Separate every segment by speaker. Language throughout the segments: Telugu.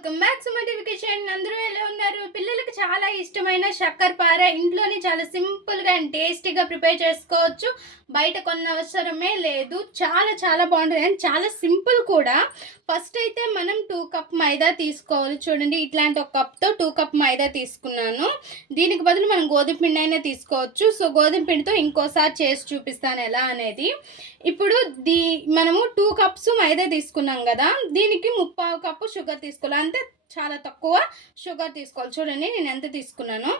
Speaker 1: వెల్కమ్ బ్యాక్ టు మోటిఫికేషన్ అందరూ ఎలా ఉన్నారు? పిల్లలకు చాలా ఇష్టమైన శక్కర పార. ఇంట్లోనే చాలా సింపుల్గా అండ్ టేస్టీగా ప్రిపేర్ చేసుకోవచ్చు. బయట కొన్న అవసరమే లేదు. చాలా చాలా బాగుంటుంది. అండ్ చాలా సింపుల్ కూడా. ఫస్ట్ అయితే మనం టూ కప్ మైదా తీసుకోవాలి చూడండి. ఇట్లాంటి ఒక కప్తో టూ కప్ మైదా తీసుకున్నాను. దీనికి బదులు మనం గోధుమ పిండి అయినా తీసుకోవచ్చు. సో గోధుమ పిండితో ఇంకోసారి చేసి చూపిస్తాను ఎలా అనేది. ఇప్పుడు దీ మనము టూ కప్స్ మైదా తీసుకున్నాం కదా. దీనికి ముప్పావు కప్పు షుగర్ తీసుకోవాలి. చాలా తక్కువ షుగర్ తీసుకోవాలి. చూడండి నేను ఎంత తీసుకున్నాను.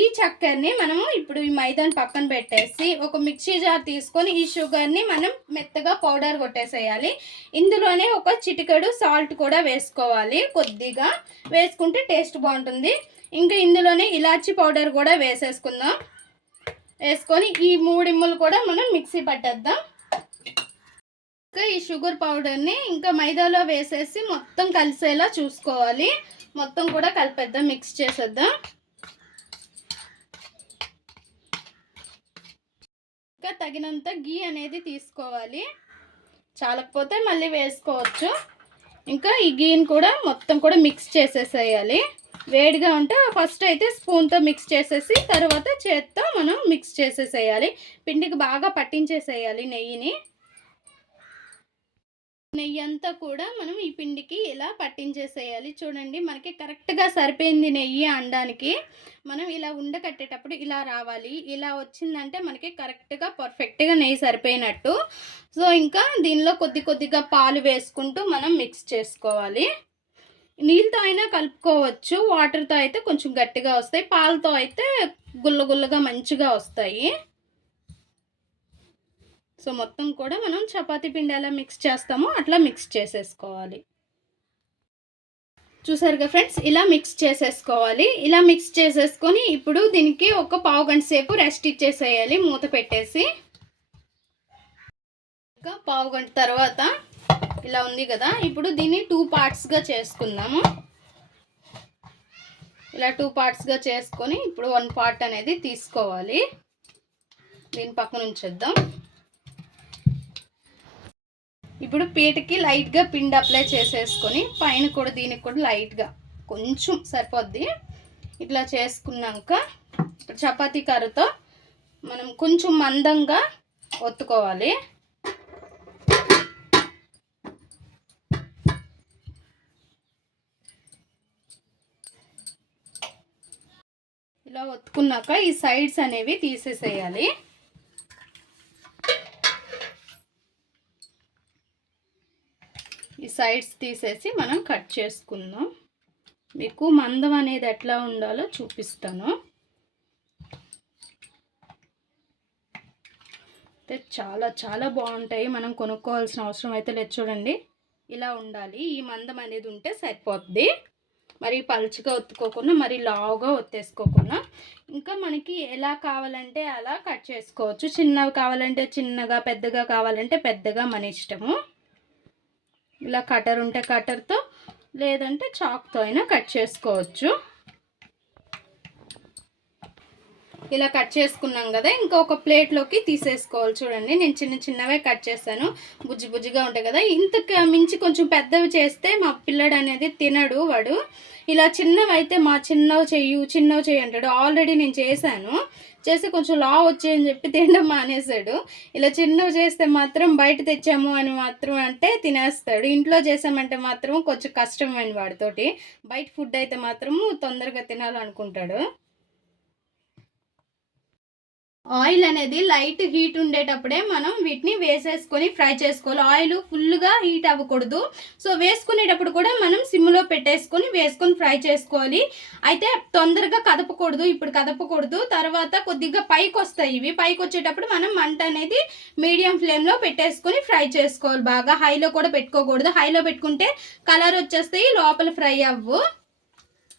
Speaker 1: ఈ చక్కెరని మనము ఇప్పుడు ఈ మైదాని పక్కన పెట్టేసి ఒక మిక్సీ జార్ తీసుకొని ఈ షుగర్ని మనం మెత్తగా పౌడర్ కొట్టేసేయాలి. ఇందులోనే ఒక చిటికెడు సాల్ట్ కూడా వేసుకోవాలి. కొద్దిగా వేసుకుంటే టేస్ట్ బాగుంటుంది. ఇంకా ఇందులోనే ఇలాచీ పౌడర్ కూడా వేసేసుకుందాం. వేసుకొని ఈ మూడిమ్ములు కూడా మనం మిక్సీ పట్టేద్దాం. ఈ షుగర్ పౌడర్ని ఇంకా మైదాలో వేసేసి మొత్తం కలిసేలా చూసుకోవాలి. మొత్తం కూడా కలిపేద్దాం మిక్స్ చేసేద్దాం. ఇంకా తగినంత గీ అనేది తీసుకోవాలి. చాలకపోతే మళ్ళీ వేసుకోవచ్చు. ఇంకా ఈ గీని కూడా మొత్తం కూడా మిక్స్ చేసేసేయాలి. వేడిగా ఉంటే ఫస్ట్ అయితే స్పూన్తో మిక్స్ చేసేసి తర్వాత చేత్తో మనం మిక్స్ చేసేసేయాలి. పిండికి బాగా పట్టించేసేయాలి నెయ్యిని. నెయ్యి అంతా కూడా మనం ఈ పిండికి ఇలా పట్టించేసేయాలి. చూడండి మనకి కరెక్ట్గా సరిపోయింది నెయ్యి అనడానికి మనం ఇలా ఉండకట్టేటప్పుడు ఇలా రావాలి. ఇలా వచ్చిందంటే మనకి కరెక్ట్గా పర్ఫెక్ట్గా నెయ్యి సరిపోయినట్టు. సో ఇంకా దీనిలో కొద్ది కొద్దిగా పాలు వేసుకుంటూ మనం మిక్స్ చేసుకోవాలి. నీళ్ళతో అయినా కలుపుకోవచ్చు. వాటర్తో అయితే కొంచెం గట్టిగా వస్తాయి. పాలతో అయితే గుల్ల గుల్లగా మంచిగా వస్తాయి. సో మొత్తం కూడా మనం చపాతీ పిండి ఎలా మిక్స్ చేస్తామో అట్లా మిక్స్ చేసేసుకోవాలి. చూసారుగా ఫ్రెండ్స్ ఇలా మిక్స్ చేసేసుకోవాలి. ఇలా మిక్స్ చేసేసుకొని ఇప్పుడు దీనికి ఒక పావు గంట సేపు రెస్ట్ ఇచ్చేసేయాలి మూత పెట్టేసి. ఇంకా పావు గంట తర్వాత ఇలా ఉంది కదా ఇప్పుడు దీన్ని టూ పార్ట్స్గా చేసుకుందాము. ఇలా టూ పార్ట్స్గా చేసుకొని ఇప్పుడు వన్ పార్ట్ అనేది తీసుకోవాలి. దీని పక్కన ఉంచేద్దాం. ఇప్పుడు పీటకి లైట్గా పిండి అప్లై చేసేసుకొని పైన కూడా దీనికి కూడా లైట్గా కొంచెం సరిపోద్ది. ఇట్లా చేసుకున్నాక ఇప్పుడు చపాతీ కర్రతో మనం కొంచెం మందంగా ఒత్తుకోవాలి. ఇలా ఒత్తుకున్నాక ఈ సైడ్స్ అనేవి తీసేసేయాలి ఈ సైడ్స్ తీసేసి మనం కట్ చేసుకుందాం. మీకు మందం అనేది ఎట్లా ఉండాలో చూపిస్తాను. అయితే చాలా చాలా బాగుంటాయి. మనం కొనుక్కోవాల్సిన అవసరం అయితే లేదు చూడండి. ఇలా ఉండాలి. ఈ మందం అనేది ఉంటే సరిపోద్ది. మరి పలుచగా ఒత్తుకోకుండా మరి లావుగా ఒత్తేసుకోకుండా. ఇంకా మనకి ఎలా కావాలంటే అలా కట్ చేసుకోవచ్చు. చిన్నవి కావాలంటే చిన్నగా పెద్దగా కావాలంటే పెద్దగా మన ఇష్టము. ఇలా కటర్ ఉంటే కటర్తో లేదంటే చాక్తో అయినా కట్ చేసుకోవచ్చు. ఇలా కట్ చేసుకున్నాం కదా ఇంకొక ప్లేట్లోకి తీసేసుకోవాలి. చూడండి నేను చిన్న చిన్నవే కట్ చేశాను. బుజ్జి బుజ్జిగా ఉంటాయి కదా. ఇంత మించి కొంచెం పెద్దవి చేస్తే మా పిల్లడు అనేది తినడు వాడు. ఇలా చిన్నవి అయితే మా చిన్నవి చెయ్యు చిన్నవి చెయ్యి అంటాడు. ఆల్రెడీ నేను చేశాను. చేస్తే కొంచెం లా వచ్చాయని చెప్పి తినడం మానేశాడు. ఇలా చిన్నవి చేస్తే మాత్రం బయట తెచ్చాము అని మాత్రం అంటే తినేస్తాడు. ఇంట్లో చేసామంటే మాత్రం కొంచెం కష్టమైన వాడితోటి. బయట ఫుడ్ అయితే మాత్రము తొందరగా తినాలనుకుంటాడు. ఆయిల్ అనేది లైట్ హీట్ ఉండేటప్పుడే మనం వీటిని వేసేసుకొని ఫ్రై చేసుకోవాలి. ఆయిల్ ఫుల్గా హీట్ అవ్వకూడదు. సో వేసుకునేటప్పుడు కూడా మనం సిమ్లో పెట్టేసుకొని వేసుకొని ఫ్రై చేసుకోవాలి. అయితే తొందరగా కదపకూడదు ఇప్పుడు కదపకూడదు. తర్వాత కొద్దిగా పైకి వస్తాయి ఇవి. పైకి వచ్చేటప్పుడు మనం మంట అనేది మీడియం ఫ్లేమ్లో పెట్టేసుకొని ఫ్రై చేసుకోవాలి బాగా. హైలో కూడా పెట్టుకోకూడదు. హైలో పెట్టుకుంటే కలర్ వచ్చేస్తాయి లోపల ఫ్రై అవ్వు.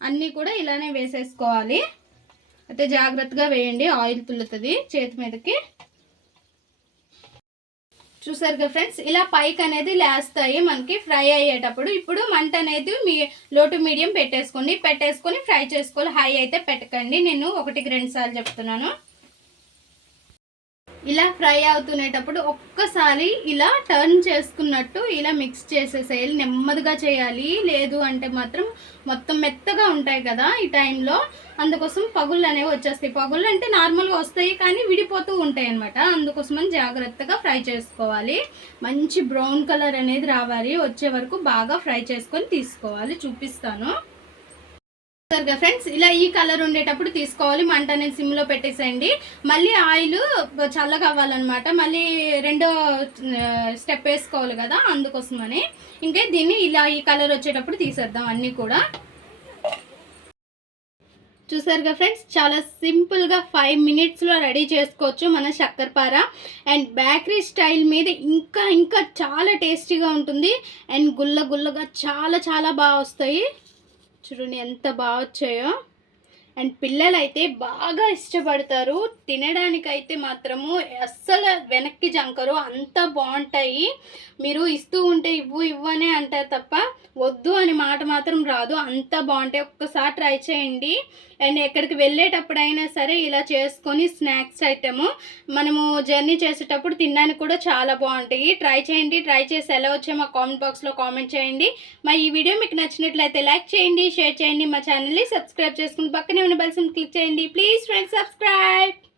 Speaker 1: అన్నీ కూడా ఇలానే వేసేసుకోవాలి. అయితే జాగ్రత్తగా వేయండి. ఆయిల్ తుల్లుతుంది చేతి మీదకి. చూసారు కదా ఫ్రెండ్స్ ఇలా పైకి అనేది లేస్తాయి మనకి ఫ్రై అయ్యేటప్పుడు. ఇప్పుడు మంట అనేది మీ లోటు మీడియం పెట్టేసుకోండి. పెట్టేసుకొని ఫ్రై చేసుకోవాలి. హై అయితే పెట్టకండి. నేను ఒకటికి రెండు సార్లు చెప్తున్నాను. ఇలా ఫ్రై అవుతునేటప్పుడు ఒక్కసారి ఇలా టర్న్ చేసుకున్నట్టు ఇలా మిక్స్ చేసేసేయాలి. నెమ్మదిగా చేయాలి. లేదు అంటే మాత్రం మొత్తం మెత్తగా ఉంటాయి కదా ఈ టైంలో అందుకోసం పగుళ్ళు అనేవి వచ్చేస్తాయి. పగుళ్ళు అంటే నార్మల్గా వస్తాయి కానీ విడిపోతూ ఉంటాయి అనమాట అందుకోసమని జాగ్రత్తగా ఫ్రై చేసుకోవాలి. మంచి బ్రౌన్ కలర్ అనేది రావాలి. వచ్చే వరకు బాగా ఫ్రై చేసుకొని తీసుకోవాలి. చూపిస్తాను. సరిగా ఫ్రెండ్స్ ఇలా ఈ కలర్ ఉండేటప్పుడు తీసుకోవాలి. మంట అనేది సిమ్లో పెట్టేసేయండి. మళ్ళీ ఆయిల్ చల్లగా అవ్వాలన్నమాట. మళ్ళీ రెండో స్టెప్ వేసుకోవాలి కదా అందుకోసమని. ఇంకే దీన్ని ఇలా ఈ కలర్ వచ్చేటప్పుడు తీసేద్దాం అన్నీ కూడా. చూసారుగా ఫ్రెండ్స్ చాలా సింపుల్గా ఫైవ్ మినిట్స్లో రెడీ చేసుకోవచ్చు మన చక్కెరపార. అండ్ బేకరీ స్టైల్ మీద ఇంకా ఇంకా చాలా టేస్టీగా ఉంటుంది. అండ్ గుల్ల గుల్లగా చాలా చాలా బాగా వస్తాయి. చూడండి ఎంత బాగా వచ్చాయో. అండ్ పిల్లలైతే బాగా ఇష్టపడతారు. తినడానికైతే మాత్రము అస్సలు వెనక్కి జంకరు. అంత బాగుంటాయి. మీరు ఇస్తూ ఉంటే ఇవ్వు ఇవ్వనే అంటారు తప్ప వద్దు అని మాట మాత్రం రాదు. అంత బాగుంటాయి ఒక్కసారి ట్రై చేయండి. అండ్ ఎక్కడికి వెళ్ళేటప్పుడైనా సరే ఇలా చేసుకొని స్నాక్స్ ఐటము మనము జర్నీ చేసేటప్పుడు తినడానికి కూడా చాలా బాగుంటాయి. ట్రై చేయండి. ట్రై చేసి ఎలా వచ్చే మా కామెంట్ బాక్స్లో కామెంట్ చేయండి. మా ఈ వీడియో మీకు నచ్చినట్లయితే లైక్ చేయండి షేర్ చేయండి. మా ఛానల్ని సబ్స్క్రైబ్ చేసుకుని పక్కనే ఉన్న బెల్స్ క్లిక్ చేయండి. Please friends subscribe!